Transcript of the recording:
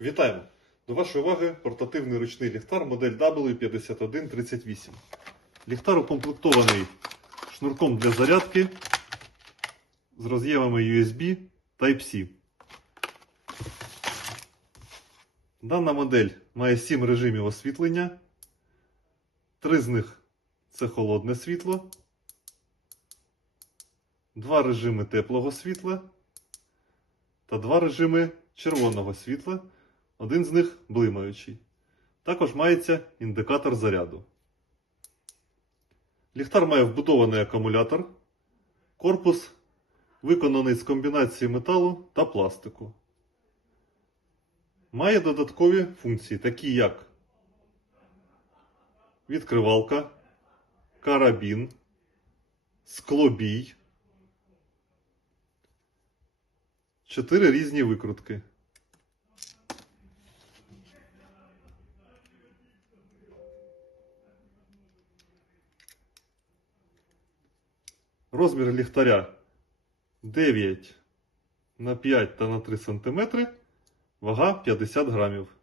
Вітаємо! До вашої уваги портативний ручний ліхтар модель W5138. Ліхтар укомплектований шнурком для зарядки з роз'ємами USB Type-C. Дана модель має 7 режимів освітлення. Три з них це холодне світло, два режими теплого світла та два режими червоного світла. Один з них блимаючий. Також мається індикатор заряду. Ліхтар має вбудований акумулятор. Корпус виконаний з комбінації металу та пластику. Має додаткові функції, такі як відкривалка, карабін, склобій, чотири різні викрутки. Розмір ліхтаря 9 на 5 та на 3 см, вага 50 грамів.